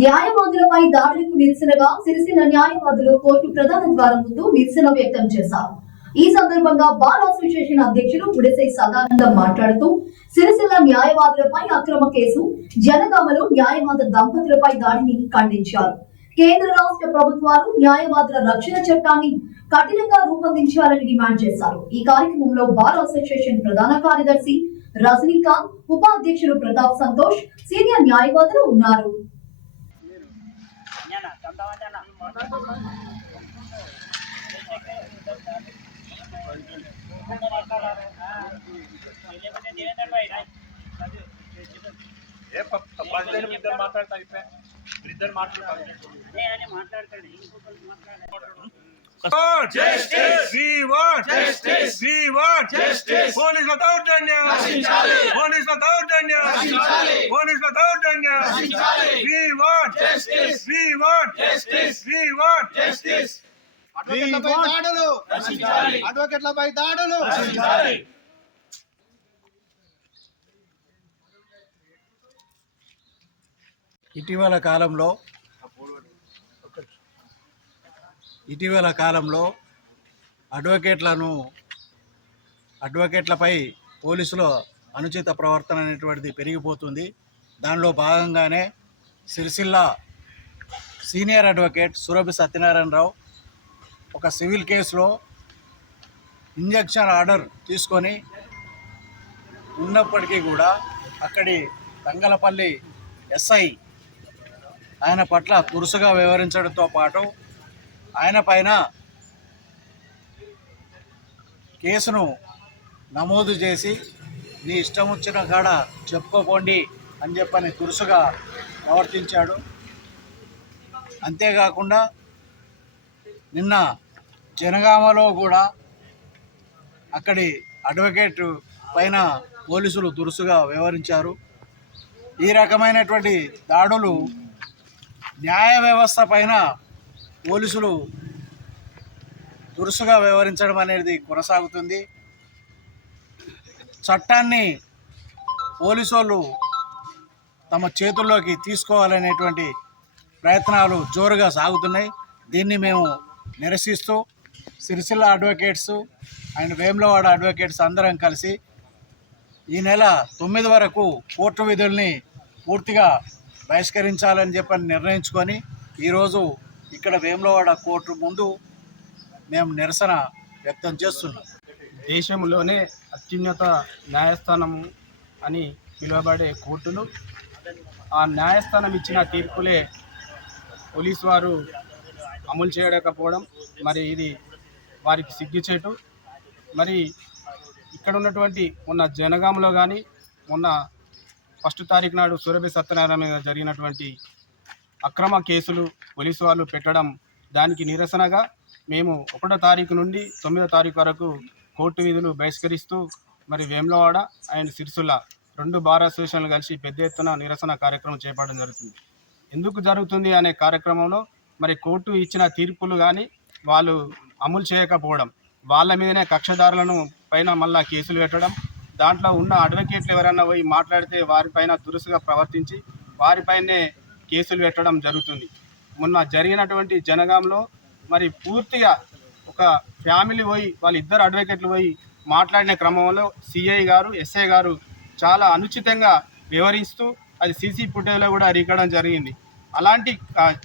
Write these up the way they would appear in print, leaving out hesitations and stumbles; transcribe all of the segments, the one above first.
న్యాయవాదులపై దాడులకు నిరసనగా సిరిసిల్ల న్యాయవాదులు కోర్టు ప్రధాన ద్వారం ముందు నిరసన వ్యక్తం చేశారు. ఈ సందర్భంగా బార్ అసోసియేషన్ అధ్యక్షుడు గుడిసై సదానందం మాట్లాడుతూ సిరిసిల్ల న్యాయవాదులపై అక్రమ కేసు, జనగామలో న్యాయవాద దంపతులపై దాడిని ఖండించారు. కేంద్ర రాష్ట్ర ప్రభుత్వాలు న్యాయవాదుల రక్షణ చట్టాన్ని కఠినంగా రూపొందించాలని డిమాండ్ చేశారు. ఈ కార్యక్రమంలో బార్ అసోసియేషన్ ప్రధాన కార్యదర్శి రజనీకాంత్, ఉపాధ్యక్షులు ప్రతాప్ సంతోష్, సీనియర్ న్యాయవాదులు ఉన్నారు. Justice! We want justice! We want justice! Police without danger! Police without danger! Police without danger! We want justice! We want justice! We want justice! అడ్వకేట్లపై దాడులు ఇటీవల కాలంలో అడ్వకేట్లపై పోలీసుల అనుచిత ప్రవర్తన అనేటువంటిది పెరిగిపోతుంది. దానిలో భాగంగానే సిరిసిల్ల సీనియర్ అడ్వకేట్ సురభి సత్యనారాయణరావు ఒక సివిల్ కేసులో ఇంజక్షన్ ఆర్డర్ తీసుకొని ఉన్నప్పటికీ కూడా అక్కడి తంగలపల్లి ఎస్ఐ ఆయన పట్ల తురుసుగా వ్యవహరించడంతో పాటు ఆయన పైన కేసును నమోదు చేసి నీ ఇష్టం వచ్చిన కాడ చెప్పుకోపోండి అని చెప్పని తురుసుగా ప్రవర్తించాడు. అంతేకాకుండా నిన్న జనగామలో కూడా అక్కడి అడ్వకేట్ పైన పోలీసులు దురుసుగా వ్యవహరించారు. ఈ రకమైనటువంటి దాడులు న్యాయ వ్యవస్థ పైన పోలీసులు దురుసుగా వ్యవహరించడం అనేది కొనసాగుతుంది. చట్టాన్ని పోలీసు వాళ్ళు తమ చేతుల్లోకి తీసుకోవాలనేటువంటి ప్రయత్నాలు జోరుగా సాగుతున్నాయి. దీన్ని మేము నిరసిస్తూ Sircilla advocates and Vemulawada advocates అందరం కలిసి ఈ నెల 9 వరకు కోర్టు విధుల్ని పూర్తిగా బహిష్కరించాలని చెప్పని నిర్ణయించుకొని ఈరోజు ఇక్కడ వేములవాడ కోర్టు ముందు మేము నిరసన వ్యక్తం చేస్తున్నాం. దేశంలోనే అత్యున్నత న్యాయస్థానము అని పిలువబడే కోర్టులు ఆ న్యాయస్థానం ఇచ్చిన తీర్పులే పోలీసు వారు అమలు చేయలేకపోవడం మరి ఇది వారికి సిగ్గుచేటు. మరి ఇక్కడ ఉన్నటువంటి మొన్న జనగామలో కానీ మొన్న 1 తారీఖు నాడు సురభి సత్యనారాయణ మీద జరిగినటువంటి అక్రమ కేసులు పోలీసు వాళ్ళు పెట్టడం దానికి నిరసనగా మేము 1వ తారీఖు నుండి 9వ తారీఖు వరకు కోర్టు విధులు బహిష్కరిస్తూ మరి వేములవాడ అండ్ సిరిసిల్ల 2 బార్ అసోసియేషన్లు కలిసి పెద్ద ఎత్తున నిరసన కార్యక్రమం చేపట్టడం జరుగుతుంది. ఎందుకు జరుగుతుంది అనే కార్యక్రమంలో మరి కోర్టు ఇచ్చిన తీర్పులు కానీ వాళ్ళు అమలు చేయకపోవడం, వాళ్ళ మీదనే కక్షదారులను పైన మళ్ళా కేసులు పెట్టడం, దాంట్లో ఉన్న అడ్వకేట్లు ఎవరైనా పోయి మాట్లాడితే వారిపైన దురుసుగా ప్రవర్తించి వారిపైనే కేసులు పెట్టడం జరుగుతుంది. మొన్న జరిగినటువంటి జనగాంలో మరి పూర్తిగా ఒక ఫ్యామిలీ పోయి వాళ్ళిద్దరు అడ్వకేట్లు పోయి మాట్లాడిన క్రమంలో సిఐ గారు ఎస్ఐ గారు చాలా అనుచితంగా వివరిస్తూ అది సీసీ ఫుటేజ్లో కూడా రికార్డం జరిగింది. అలాంటి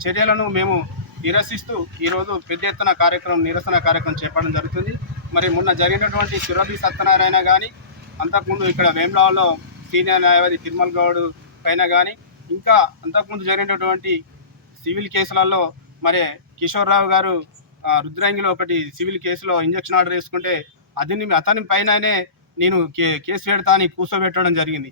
చర్యలను మేము నిరసిస్తూ ఈరోజు పెద్ద ఎత్తున నిరసన కార్యక్రమం చేపట్టడం జరుగుతుంది. మరి మొన్న జరిగినటువంటి సురభి సత్యనారాయణ కానీ అంతకుముందు ఇక్కడ వేములవాడలో సీనియర్ న్యాయవాది తిరుమల గౌడ్ పైన కానీ ఇంకా అంతకుముందు జరిగినటువంటి సివిల్ కేసులలో మరి కిషోర్ రావు గారు రుద్రంగిలో ఒకటి సివిల్ కేసులో ఇంజక్షన్ ఆర్డర్ వేసుకుంటే అతని పైననే నేను కేసు పెడతా అని కూర్చోబెట్టడం జరిగింది.